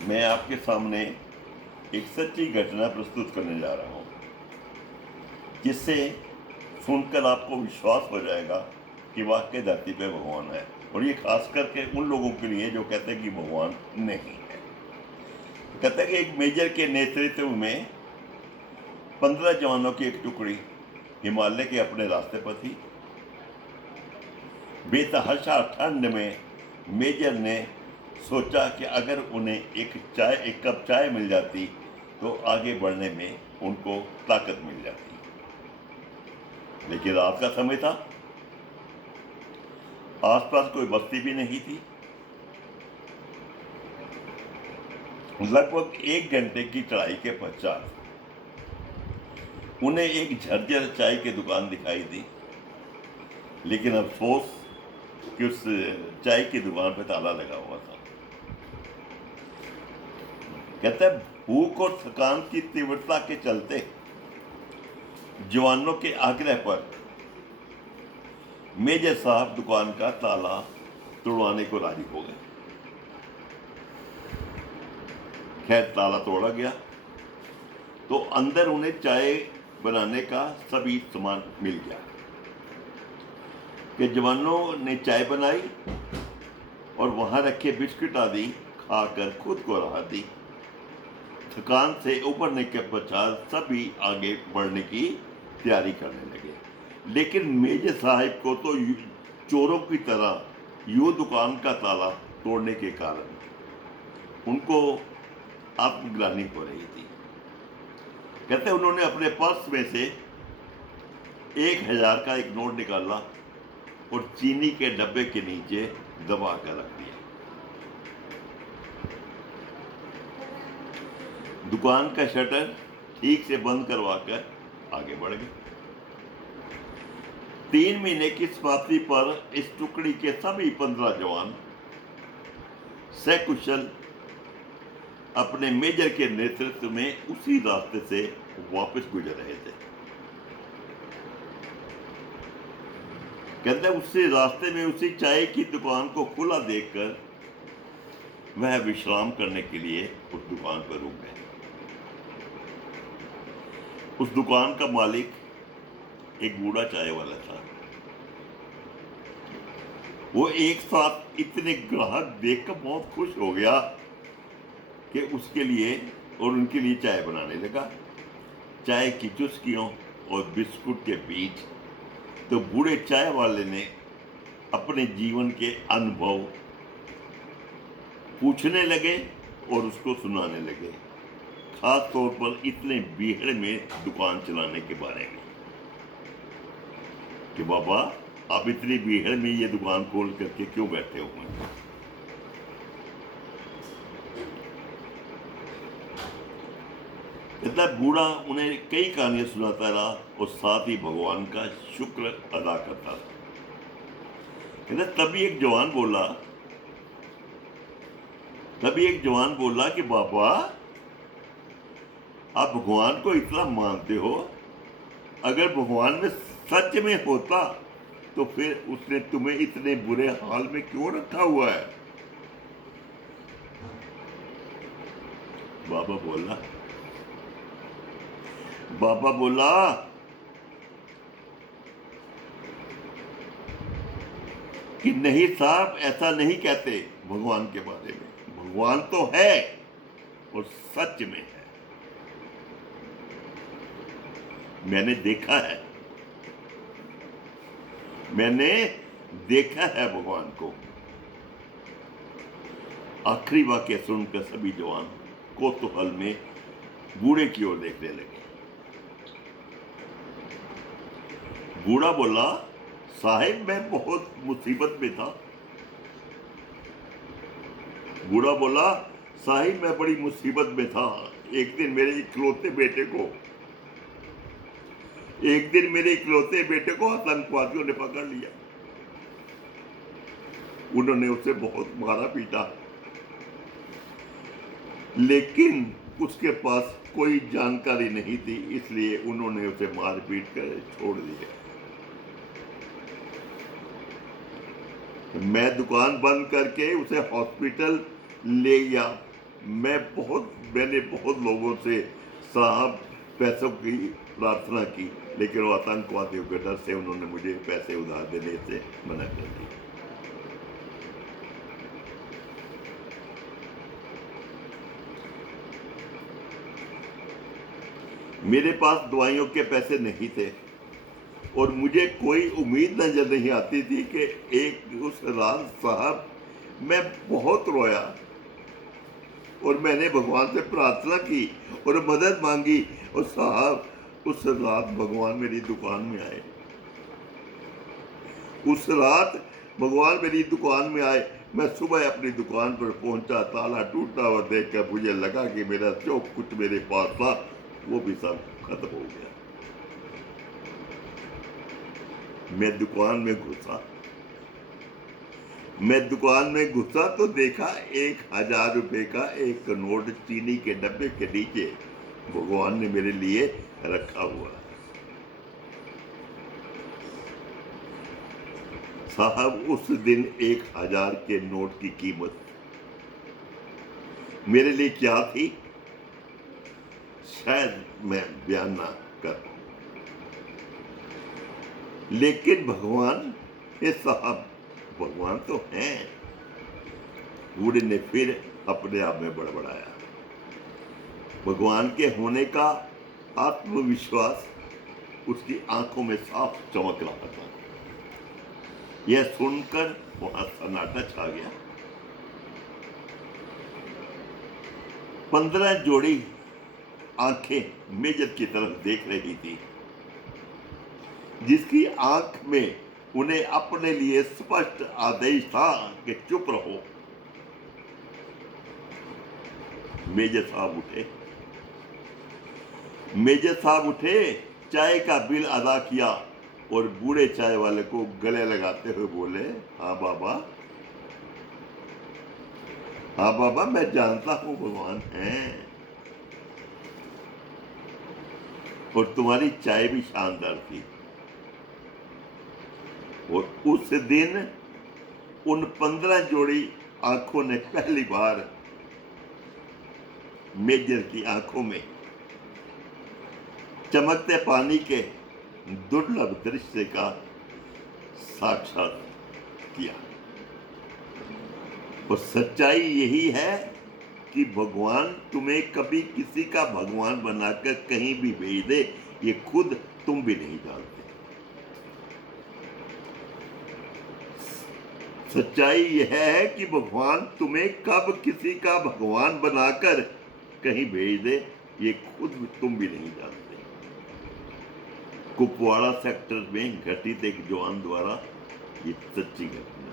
मैं आपके सामने एक सच्ची घटना प्रस्तुत करने जा रहा हूँ, जिससे सुनकर आपको विश्वास हो जाएगा कि वाकई धरती पे भगवान है। और ये खास करके उन लोगों के लिए जो कहते हैं कि भगवान नहीं है। कहते हैं कि एक मेजर के नेतृत्व में 15 जवानों की एक टुकड़ी हिमालय के अपने रास्ते पर थी। बेतहाशा ठंड में मेजर ने सोचा कि अगर उन्हें एक कप चाय मिल जाती तो आगे बढ़ने में उनको ताकत मिल जाती। लेकिन रात का समय था, आसपास कोई बस्ती भी नहीं थी। लगभग 1 घंटे की चढ़ाई के पश्चात उन्हें एक झरझर चाय की दुकान दिखाई दी। लेकिन अफसोस कि उस चाय की दुकान पर ताला लगा हुआ था। कहते हैं भूख और थकान की तीव्रता के चलते जवानों के आग्रह पर मेजर साहब दुकान का ताला तोड़वाने को राजी हो गए। खैर ताला तोड़ा गया तो अंदर उन्हें चाय बनाने का सभी सामान मिल गया। कि जवानों ने चाय बनाई और वहां रखे बिस्किट आदि खाकर खुद को राहत दी। थकान से उबरने के पश्चात सभी आगे बढ़ने की तैयारी करने लगे। लेकिन मेजर साहब को तो चोरों की तरह यूं दुकान का ताला तोड़ने के कारण उनको आत्मग्लानि हो रही थी। कहते उन्होंने अपने पर्स में से 1000 का एक नोट निकाला और चीनी के डब्बे के नीचे दबा कर रख दिया। दुकान का शटर ठीक से बंद करवाकर आगे बढ़ गए। 3 महीने की समाप्ति पर इस टुकड़ी के सभी 15 जवान सकुशल अपने मेजर के नेतृत्व में उसी रास्ते से वापस गुजर रहे थे। कहते उसी रास्ते में उसी चाय की दुकान को खुला देखकर वह विश्राम करने के लिए उस दुकान पर रुक गए। उस दुकान का मालिक एक बूढ़ा चाय वाला था। वो एक साथ इतने ग्राहक देखकर बहुत खुश हो गया कि उसके लिए और उनके लिए चाय बनाने लगा। चाय की चुस्कियों और बिस्कुट के बीच तो बूढ़े चाय वाले ने अपने जीवन के अनुभव पूछने लगे और उसको सुनाने लगे, खास तौर पर इतने भीड़ में दुकान चलाने के बारे में कि बाबा आप इतनी भीड़ में ये दुकान खोल करके क्यों बैठे हुए हैं। इतना बूढ़ा उन्हें कई कहानियां सुनाता रहा और साथ ही भगवान का शुक्र अदा करता था। कहते तभी एक जवान बोला कि बाबा आप भगवान को इतना मानते हो, अगर भगवान में सच में होता तो फिर उसने तुम्हें इतने बुरे हाल में क्यों रखा हुआ है। बाबा बोला कि नहीं साहब, ऐसा नहीं कहते भगवान के बारे में। भगवान तो है और सच में है। मैंने देखा है भगवान को। आखिरी वाक्य सुनकर सभी जवान कौतूहल में बूढ़े की ओर देखने लगे। बूढ़ा बोला, साहिब मैं बहुत मुसीबत में था। बूढ़ा बोला, साहिब मैं बड़ी मुसीबत में था। एक दिन मेरे इकलौते बेटे को आतंकवादियों ने पकड़ लिया। उन्होंने उसे बहुत मारा पीटा, लेकिन उसके पास कोई जानकारी नहीं थी, इसलिए उन्होंने उसे मार पीट कर छोड़ दिया। मैं दुकान बंद करके उसे हॉस्पिटल ले गया। मैंने बहुत लोगों से साहब पैसों की प्रार्थना की, लेकिन वो आतंकवादियों के डर से उन्होंने मुझे पैसे उधार देने से मना कर दिया। मेरे पास दवाइयों के पैसे नहीं थे और मुझे कोई उम्मीद नजर नहीं आती थी कि एक उस रात साहब मैं बहुत रोया और मैंने भगवान से प्रार्थना की और मदद मांगी, और साहब उस रात भगवान मेरी दुकान में आए। उस रात भगवान मेरी दुकान में आए। मैं सुबह अपनी दुकान पर पहुंचा, ताला टूटा हुआ देखकर मुझे लगा कि मेरा जो कुछ मेरे पास था वो भी सब खत्म हो गया। मैं दुकान में घुसा तो देखा 1000 रुपए का एक नोट चीनी के डब्बे के नीचे भगवान ने मेरे लिए रखा हुआ। साहब उस दिन 1000 के नोट की कीमत मेरे लिए क्या थी, शायद मैं बयान ना कर पाऊं। लेकिन भगवान, ये साहब भगवान तो हैं। बूढ़े ने फिर अपने आप में बड़बड़ाया। भगवान के होने का आत्मविश्वास उसकी आंखों में साफ चमक रहा था। यह सुनकर वहां सन्नाटा छा गया। 15 जोड़ी आंखें मेजर की तरफ देख रही थी, जिसकी आंख में उन्हें अपने लिए स्पष्ट आदेश था कि चुप रहो। मेजर साहब उठे, चाय का बिल अदा किया और बूढ़े चाय वाले को गले लगाते हुए बोले, हाँ बाबा मैं जानता हूं भगवान है, और तुम्हारी चाय भी शानदार थी। और उस दिन उन 15 जोड़ी आंखों ने पहली बार मेजर की आंखों में चमकते पानी के दुर्लभ दृश्य का साक्षात किया। और सच्चाई यही है कि भगवान तुम्हें कभी किसी का भगवान बनाकर कहीं भी भेज दे, ये खुद तुम भी नहीं जानते। सच्चाई यह है कि भगवान तुम्हें कब किसी का भगवान बनाकर कहीं भेज दे, ये खुद तुम भी नहीं जानते। कुपवाड़ा सेक्टर में घटित एक जवान द्वारा ये सच्ची घटना।